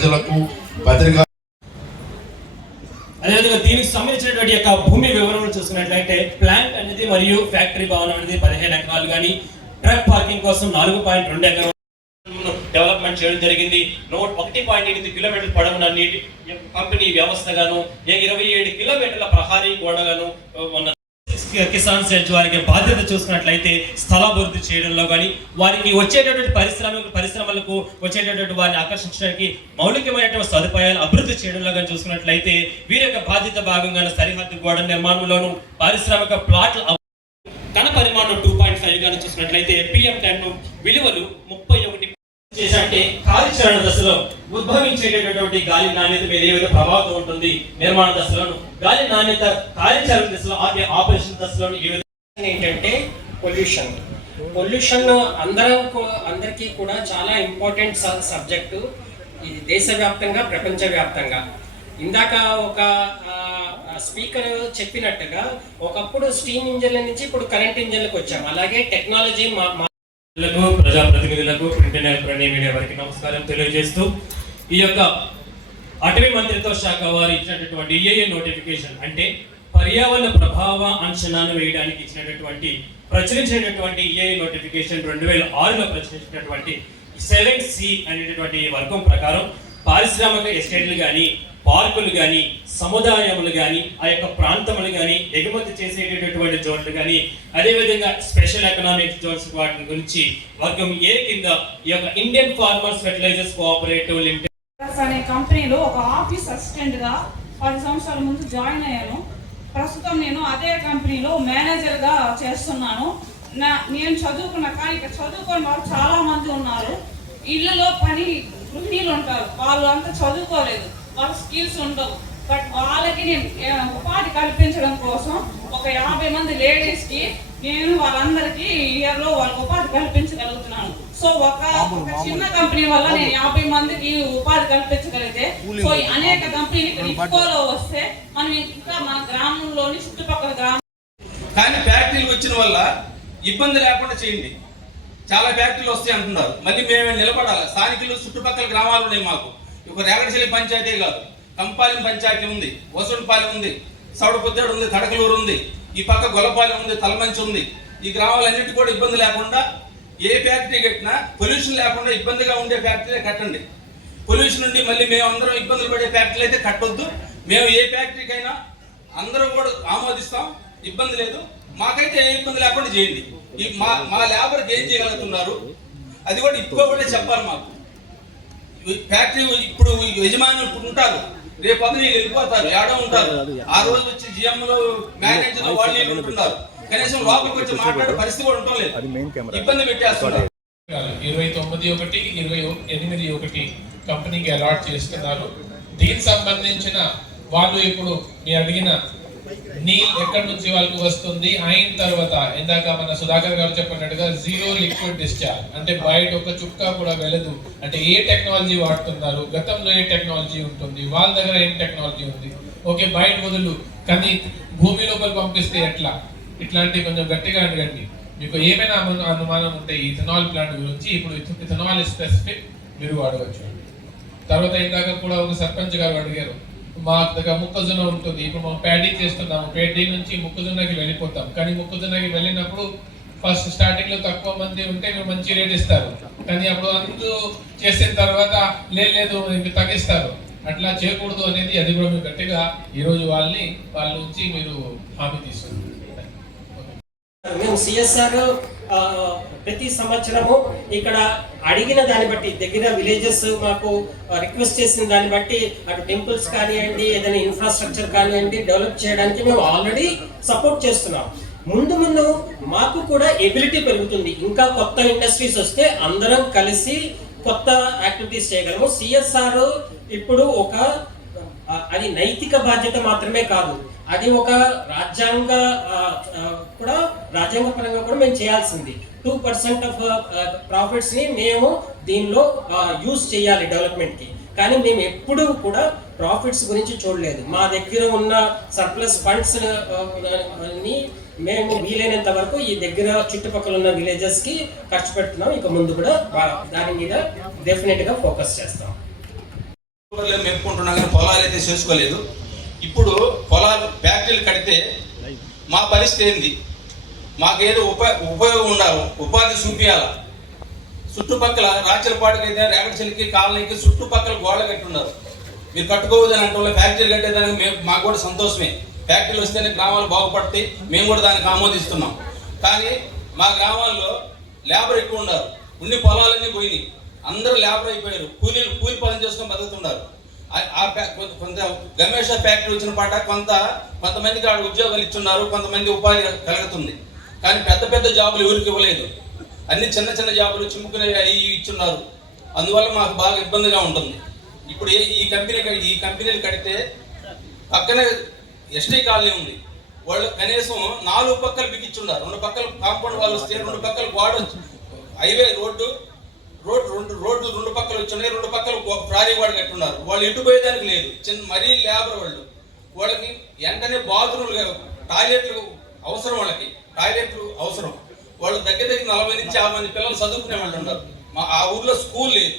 ప్రజలకు పత్రికా అదేవిధంగా దీనికి సంబంధించినటువంటి యొక్క భూమి వివరాలు చూసుకున్నట్లయితే ప్లాంట్ అనేది మరియు ఫ్యాక్టరీ భవనం అనేది పదిహేను ఎకరాలు కానీ ట్రక్ పార్కింగ్ కోసం నాలుగు పాయింట్ రెండు ఎకరాలు డెవలప్మెంట్ చేయడం జరిగింది. నూట ఒకటి పాయింట్ ఎనిమిది కిలోమీటర్ల పొడవున నీటి పంపిణీ వ్యవస్థగాను ఇరవై ఏడు కిలోమీటర్ల ప్రహారీ గోడగాను ఉన్న కిసాన్ సెంచ్ వారికి బాధ్యత చూసుకున్నట్లయితే స్థలాభివృద్ధి చేయడంలో కానీ వారికి వచ్చేటటువంటి పరిశ్రమ పరిశ్రమలకు వచ్చేటటువంటి వారిని ఆకర్షించడానికి మౌలికమైనటువంటి సదుపాయాలు అభివృద్ధి చేయడంలో కానీ చూసుకున్నట్లయితే వీరి యొక్క బాధ్యత భాగంగా సరిహద్దు గోడ నిర్మాణంలోను పారిశ్రామిక ప్లాట్ల ఘన పరిమాణం టూ పాయింట్ ఫైవ్ గాను చూసినట్లయితే పిఎం టెన్ విలువలు ముప్పై ఒకటి చేశారంటే కార్యాచరణ దశలో ఉద్భవించేటటువంటి గాలి నాణ్యత మీద ఏ విధంగా ప్రభావితం ఉంటుంది? నిర్మాణ దశలోను గాలి నాణ్యత కార్యాచరణ దశలో ఆపే ఆపరేషన్ దశలోను ఏ విధంగా ఏంటంటే పొల్యూషన్. పొల్యూషన్ అందరం అందరికీ కూడా చాలా ఇంపార్టెంట్ సబ్జెక్టు. ఇది దేశవ్యాప్తంగా ప్రపంచవ్యాప్తంగా. ఇందాక ఒక స్పీకర్ చెప్పినట్టుగా ఒకప్పుడు స్టీమ్ ఇంజన్ల నుంచి ఇప్పుడు కరెంట్ ఇంజన్లకు వచ్చాం. అలాగే టెక్నాలజీ మా మా- లకు ప్రజాప్రతినిధులకు ప్రింట్ మీడియా వారికి నమస్కారం తెలియజేస్తూ ఈ యొక్క అటవీ మంత్రిత్వ శాఖ వారు ఇచ్చినటువంటి ఈఏఏ నోటిఫికేషన్ అంటే పర్యావరణ ప్రభావ అంచనాను వేయడానికి ఇచ్చినటువంటి ప్రచురించినటువంటి ఈఏఏ నోటిఫికేషన్ రెండు వేల ఆరులో ప్రచురించినటువంటి సెవెన్ సి అనేటటువంటి వర్గం ప్రకారం పారిశ్రామిక ఎస్టేట్లు కానీ పార్కులు కానీ సముదాయములు కానీ ఆ యొక్క ప్రాంతములు కానీ ఎగుమతి చేసేటటువంటి జోన్లు కానీ అదేవిధంగా స్పెషల్ ఎకనామిక్ జోన్స్ వాటి గురించి వర్గం ఏ కింద ఈ యొక్క Indian farmers fertilisers cooperative limited అనే కంపెనీలో ఒక ఆఫీస్ అసిస్టెంట్గా పది సంవత్సరాల ముందు జాయిన్ అయ్యాను. ప్రస్తుతం నేను అదే కంపెనీలో మేనేజర్గా చేస్తున్నాను. నా నేను చదువుకున్న కానీ ఇక్కడ చదువుకున్న వాళ్ళు చాలామంది ఉన్నారు. ఇళ్ళలో పని గృహిణీలు ఉంటారు. వాళ్ళు అంతా చదువుకోలేదు. వాళ్ళ స్కిల్స్ ఉండవు. బట్ వాళ్ళకి నేను ఉపాధి కల్పించడం కోసం ఒక యాభై మంది లేడీస్కి నేను వాళ్ళందరికీ ఇయర్లో వాళ్ళకి ఉపాధి కల్పించగలుగుతున్నాను సో ఒక చిన్న కంపెనీ వల్ల నేను యాభై మందికి ఉపాధి కల్పించగలిగితే సో అనేక కంపెనీలు ఇక్కడ ఇఫ్కోలో వస్తే మనం ఇంకా మన గ్రామంలోని చుట్టుపక్కల గ్రామం కానీ ఫ్యాక్టరీలు వచ్చిన వల్ల ఇబ్బంది లేకుండా చేయండి. చాలా ఫ్యాక్టరీలు వస్తాయి అంటున్నారు. మళ్ళీ మేమే నిలబడాలి. స్థానికులు చుట్టుపక్కల గ్రామాలు ఉన్నాయి మాకు. ఒక రేగడశిలి పంచాయతీ కాదు. కంపాలెం పంచాయతీ ఉంది. వసూలుపాలెం ఉంది. సౌడపుద్దేడు ఉంది. తడకలూరు ఉంది. ఈ పక్క గొల్లపాలెం ఉంది. తలమంచి ఉంది. ఈ గ్రామాలన్నిటి కూడా ఇబ్బంది లేకుండా ఏ ఫ్యాక్టరీ కట్టినా పొల్యూషన్ లేకుండా ఇబ్బందిగా ఉండే ఫ్యాక్టరీ కట్టండి. పొల్యూషన్ నుండి మళ్ళీ మేము అందరం ఇబ్బందులు పడే ఫ్యాక్టరీలు అయితే కట్టొద్దు. మేము ఏ ఫ్యాక్టరీకైనా అందరూ కూడా ఆమోదిస్తాం. ఇబ్బంది లేదు. మాకైతే ఏ ఇబ్బంది లేకుండా చేయండి. మా మా లేబర్కి ఏం చేయగలుగుతున్నారు? అది కూడా ఇప్పుడు కూడా చెప్పాలి మాకు. ఈ ఫ్యాక్టరీ ఇప్పుడు యజమాని ఇప్పుడు ఉంటారు. రేపు పొద్దున వెళ్ళిపోతారు. ఏడో ఉంటారు. ఆ రోజు వచ్చి జిఎంలో మేనేజర్ వాళ్ళు ఉంటున్నారు. కనీసం లోపలికి వచ్చి మాట్లాడే పరిస్థితి కూడా ఉండటం లేదు. ఇబ్బంది పెట్టేస్తున్నారు. ఇరవై తొమ్మిది ఒకటి ఇరవై ఎనిమిది ఒకటి కంపెనీకి అలాట్ చేస్తున్నారు. దీనికి సంబంధించిన వాళ్ళు ఇప్పుడు మీ అడిగిన నీల్ ఎక్కడి నుంచి వాళ్ళకి వస్తుంది అయిన తర్వాత ఇందాక మన సుధాకర్ గారు చెప్పినట్టుగా జీరో లిక్విడ్ డిశ్చార్జ్ అంటే బయట ఒక చుక్క కూడా వెళ్ళదు అంటే ఏ టెక్నాలజీ వాడుతున్నారు? గతంలో ఏ టెక్నాలజీ ఉంటుంది? వాళ్ళ దగ్గర ఏం టెక్నాలజీ ఉంది? ఓకే బయట వదులు. కానీ భూమి లోపల పంపిస్తే ఎట్లా? ఇట్లాంటి కొంచెం గట్టిగా అడగండి. మీకు ఏమైనా అనుమానం ఉంటే ఈ ఇథనాల్ ప్లాంట్ గురించి ఇప్పుడు ఇథనాల్ స్పెసిఫిక్ మీరు అడగచ్చు. తర్వాత ఇందాక కూడా ఒక సర్పంచ్ గారు అడిగారు మా దగ్గర మొక్కజొన్న ఉంటుంది ఇప్పుడు మనం ప్యాడీ చేస్తున్నాము ప్యాడీ నుంచి మొక్కజొన్నకి వెళ్ళిపోతాం. కానీ మొక్కజొన్నకి వెళ్ళినప్పుడు ఫస్ట్ స్టార్టింగ్లో తక్కువ మంది ఉంటే మీరు మంచి రేట్ ఇస్తారు. కానీ అప్పుడు అందరూ చేసిన తర్వాత "లే- లేదు మీకు తగ్గిస్తారు. అట్లా చేయకూడదు అనేది అది కూడా మీరు గట్టిగా ఈరోజు వాళ్ళని వాళ్ళ నుంచి మీరు హామీ తీసుకుంటారు మేము సిఎస్ఆర్ ప్రతి సంవత్సరము ఇక్కడ అడిగిన దాన్ని బట్టి దగ్గర విలేజెస్ మాకు రిక్వెస్ట్ చేసిన దాన్ని బట్టి అటు టెంపుల్స్ కానివ్వండి ఏదైనా ఇన్ఫ్రాస్ట్రక్చర్ కానివ్వండి డెవలప్ చేయడానికి మేము ఆల్రెడీ సపోర్ట్ చేస్తున్నాం. ముందు ముందు మాకు కూడా ఎబిలిటీ పెరుగుతుంది. ఇంకా కొత్త ఇండస్ట్రీస్ వస్తే అందరం కలిసి కొత్త యాక్టివిటీస్ చేయగలము. సిఎస్ఆర్ ఇప్పుడు ఒక అది నైతిక బాధ్యత మాత్రమే కాదు. అది ఒక రాజ్యాంగ కూడా రాజ్యాంగ పరంగా కూడా మేము చేయాల్సింది. టూ పర్సెంట్ ఆఫ్ ప్రాఫిట్స్ని మేము దీనిలో యూజ్ చేయాలి డెవలప్మెంట్కి. కానీ మేము ఎప్పుడూ కూడా ప్రాఫిట్స్ గురించి చూడలేదు. మా దగ్గర ఉన్న సర్ప్లస్ ఫండ్స్ని మేము వీలైనంత వరకు ఈ దగ్గర చుట్టుపక్కల ఉన్న విలేజెస్కి ఖర్చు పెడుతున్నాం. ఇక ముందు కూడా దాని మీద డెఫినెట్గా ఫోకస్ చేస్తాం. ఊళ్ళో కానీ పొలాలు అయితే చేసుకోలేదు. ఇప్పుడు పొలాలు ఫ్యాక్టరీలు కడితే మా పరిస్థితి ఏంది? మాకేదో ఉప ఉపయోగం ఉండాలి ఉపాధి చూపించాల చుట్టుపక్కల రాచలపాటుకి అయితే రేగడిచెలికి కాలనీకి చుట్టుపక్కల గోడలు కట్టి ఉన్నారు మీరు కట్టుకోవద్దని అంటే వాళ్ళు ఫ్యాక్టరీలు కట్టేదానికి మేము మాకు కూడా సంతోషమే. ఫ్యాక్టరీలు వస్తేనే గ్రామాలు బాగుపడతాయి మేము కూడా దానికి ఆమోదిస్తున్నాం. కానీ మా గ్రామాల్లో లేబర్ ఎక్కువ ఉన్నారు ఉన్ని పొలాలన్నీ పోయినాయి. అందరూ లేబర్ అయిపోయారు. కూలీలు కూలి పనులు చేసుకొని బతుకుతున్నారు. ఆ- కొంత- గమేష ఫ్యాక్టరీ వచ్చిన పాట కొంత కొంతమందికి ఆడ ఉద్యోగాలు ఇచ్చున్నారు కొంతమంది ఉపాధి కలుగుతుంది. కానీ పెద్ద పెద్ద జాబులు ఎవరికి ఇవ్వలేదు. అన్ని చిన్న చిన్న జాబులు చిమ్ముకునే అవి ఇచ్చున్నారు. అందువల్ల మాకు బాగా ఇబ్బందిగా ఉంటుంది. ఇప్పుడు ఏ- ఈ కంపెనీ ఈ కంపెనీలు కడితే పక్కనే ఎస్టీ కాలనీ ఉంది. వాళ్ళు కనీసం నాలుగు పక్కలు బిగించున్నారు రెండు పక్కలు కాంపౌండ్ వాళ్ళు వస్తే రెండు పక్కలు గోడ హైవే రోడ్డు రోడ్ రెండు రోడ్లు రెండు పక్కలు వచ్చున్నాయి రెండు పక్కలు ప్రారీ గోడ కట్టున్నారు. వాళ్ళు ఎటు పోయేదానికి లేదు. చిన్న మరీ లేబర్ వాళ్ళు. వాళ్ళకి వెంటనే బాత్రూమ్లు టాయిలెట్లు అవసరం వాళ్ళకి. టాయిలెట్లు అవసరం. వాళ్ళు దగ్గర దగ్గర నలభై నుంచి యాభై మంది పిల్లలు చదువుకునే వాళ్ళు ఉన్నారు. మా ఆ ఊర్లో స్కూల్ లేదు.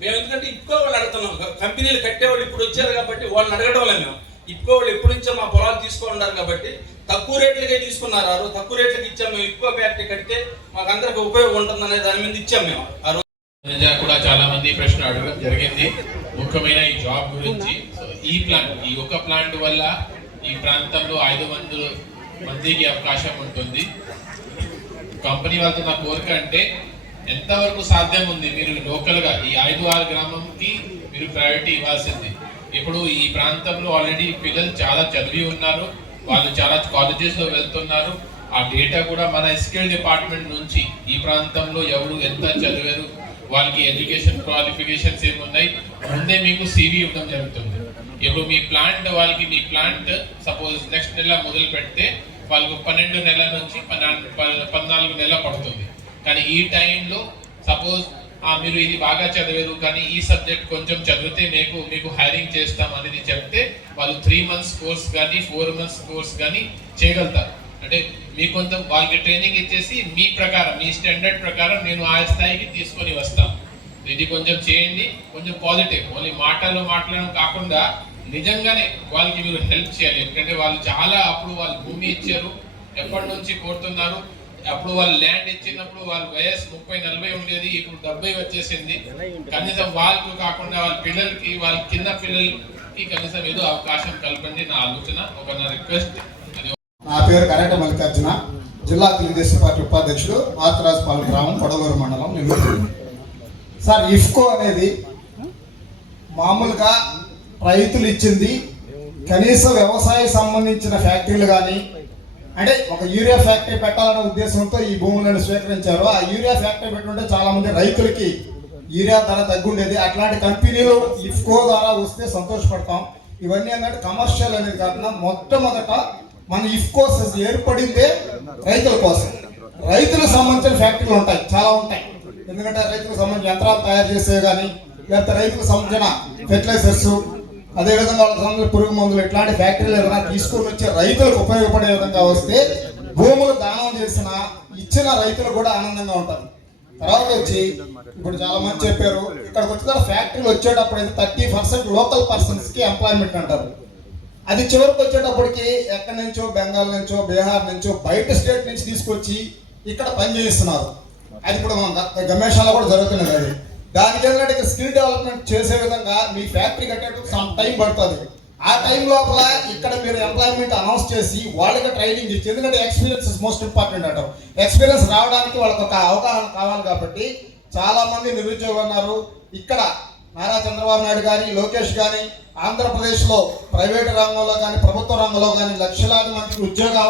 మేము ఎందుకంటే ఇప్పుకో వాళ్ళు అడుగుతున్నాం. కంపెనీలు కట్టేవాళ్ళు ఇప్పుడు వచ్చారు కాబట్టి వాళ్ళని అడగడం వల్ల మేము. ఇప్పుకో వాళ్ళు ఎప్పటి నుంచో మా పొలాలు తీసుకున్నారు కాబట్టి తక్కువ రేట్లకే తీసుకున్నారు. ఆ రోజు తక్కువ రేట్లకి ఇచ్చాం. మేము ఇప్పుకో ఫ్యాక్టరీ కడితే మాకు అందరికి ఉపయోగం ఉంటుందనే దాని మీద ఇచ్చాం మేము. ఆ రోజు కూడా చాలా మంది ప్రశ్న అడగడం జరిగింది. ముఖ్యమైన ఈ జాబ్ గురించి. సో ఈ ప్లాంట్ ఈ ఒక ప్లాంట్ వల్ల ఈ ప్రాంతంలో ఐదు మంది మందికి అవకాశం ఉంటుంది. కంపెనీ వాళ్ళతో నా కోరిక అంటే ఎంతవరకు సాధ్యం ఉంది? మీరు లోకల్గా ఈ ఐదు ఆరు గ్రామంకి మీరు ప్రయారిటీ ఇవ్వాల్సింది. ఇప్పుడు ఈ ప్రాంతంలో ఆల్రెడీ పిల్లలు చాలా చదివి ఉన్నారు. వాళ్ళు చాలా కాలేజెస్లో వెళ్తున్నారు. ఆ డేటా కూడా మన ఎస్కేల్ డిపార్ట్మెంట్ నుంచి ఈ ప్రాంతంలో ఎవరు ఎంత చదివారు? వాళ్ళకి ఎడ్యుకేషన్ క్వాలిఫికేషన్స్ ఏమున్నాయి ముందే మీకు సివి ఇవ్వడం జరుగుతుంది. ఇప్పుడు మీ ప్లాంట్ వాళ్ళకి మీ ప్లాంట్ సపోజ్ నెక్స్ట్ నెల మొదలు పెడితే వాళ్ళకు పన్నెండు నెలల నుంచి పద్నాలుగు నెలల పడుతుంది. కానీ ఈ టైంలో సపోజ్ మీరు ఇది బాగా చదివారు కానీ ఈ సబ్జెక్ట్ కొంచెం చదివితే మీకు మీకు హైరింగ్ చేస్తాం అనేది చెప్తే వాళ్ళు త్రీ మంత్స్ కోర్స్ కానీ ఫోర్ మంత్స్ కోర్స్ కానీ చేయగలుగుతారు. అంటే మీ కొంత వాళ్ళకి ట్రైనింగ్ ఇచ్చేసి మీ ప్రకారం మీ స్టాండర్డ్ ప్రకారం నేను ఆ స్థాయికి తీసుకొని వస్తాను ఇది కొంచెం చేయండి కొంచెం పాజిటివ్ ఓన్లీ మాటలు మాట్లాడడం కాకుండా నిజంగానే వాళ్ళకి మీరు హెల్ప్ చేయాలి. ఎందుకంటే వాళ్ళు చాలా అప్పుడు వాళ్ళు భూమి ఇచ్చారు ఎప్పటి నుంచి కోరుతున్నారు. అప్పుడు వాళ్ళు ల్యాండ్ ఇచ్చినప్పుడు వాళ్ళ వయసు ముప్పై నలభై ఉండేది ఇప్పుడు డెబ్బై వచ్చేసింది. కనీసం వాళ్ళకు కాకుండా వాళ్ళ పిల్లలకి వాళ్ళ కింద పిల్లలకి కనీసం ఏదో అవకాశం కలపండి నా ఆలోచన. ఒక నా రిక్వెస్ట్ నా పేరు కరెంట మల్లికార్జున జిల్లా తెలుగుదేశం పార్టీ ఉపాధ్యక్షుడు మాతరాజపాలెం గ్రామం పొడలూరు మండలం నెల్లూరు. సార్ ఇఫ్కో అనేది మామూలుగా రైతులు ఇచ్చింది కనీస వ్యవసాయ సంబంధించిన ఫ్యాక్టరీలు కానీ అంటే ఒక యూరియా ఫ్యాక్టరీ పెట్టాలనే ఉద్దేశంతో ఈ భూములను స్వీకరించారు. ఆ యూరియా ఫ్యాక్టరీ పెట్టుంటే చాలామంది రైతులకి యూరియా ధర తగ్గుండేది. అట్లాంటి కంపెనీలు ఇఫ్కో ద్వారా వస్తే సంతోషపడతాం. ఇవన్నీ ఏంటంటే కమర్షియల్ అనేది కాకుండా మొట్టమొదట మన ఇఫ్కో ఏర్పడిందే రైతుల కోసం. రైతులకు సంబంధించిన ఫ్యాక్టరీలు ఉంటాయి చాలా ఉంటాయి. ఎందుకంటే రైతులకు సంబంధించిన యంత్రాలు తయారు చేసేవి కానీ లేకపోతే రైతులకు సంబంధించిన ఫెర్టిలైజర్స్ అదేవిధంగా వాళ్ళకి సంబంధించిన పురుగు మందులు ఇట్లాంటి ఫ్యాక్టరీలు ఏదైనా తీసుకొని వచ్చి రైతులకు ఉపయోగపడే విధంగా వస్తే భూములు దానం చేసిన ఇచ్చిన రైతులు కూడా ఆనందంగా ఉంటారు. తర్వాత వచ్చి ఇప్పుడు చాలా మంది చెప్పారు ఇక్కడికి వచ్చిన ఫ్యాక్టరీలు వచ్చేటప్పుడు అయితే థర్టీ పర్సెంట్ లోకల్ పర్సన్స్కి ఎంప్లాయ్మెంట్ అంటారు. అది చివరికి వచ్చేటప్పటికి ఎక్కడి నుంచో బెంగాల్ నుంచో బీహార్ నుంచో బయట స్టేట్ నుంచి తీసుకొచ్చి ఇక్కడ పనిచేస్తున్నారు అది ఇప్పుడు మనం గమేషాలో కూడా జరుగుతున్నది అది. దానికి ఏంటంటే ఇక్కడ స్కిల్ డెవలప్మెంట్ చేసే విధంగా మీ ఫ్యాక్టరీ కట్టేటప్పుడు సమ్ టైం పడుతుంది. ఆ టైం లోపల ఇక్కడ మీరు ఎంప్లాయ్మెంట్ అనౌన్స్ చేసి వాళ్ళకి ట్రైనింగ్ ఇచ్చి ఎందుకంటే ఎక్స్పీరియన్స్ ఇస్ మోస్ట్ ఇంపార్టెంట్ అంటాం. ఎక్స్పీరియన్స్ రావడానికి వాళ్ళకి ఒక అవగాహన కావాలి కాబట్టి చాలా మంది నిరుద్యోగులు ఉన్నారు. ఇక్కడ నారా చంద్రబాబు నాయుడు కానీ లోకేష్ కానీ ఆంధ్రప్రదేశ్లో ప్రైవేట్ రంగంలో కానీ ప్రభుత్వ రంగంలో కానీ లక్షలాది మందికి ఉద్యోగాలు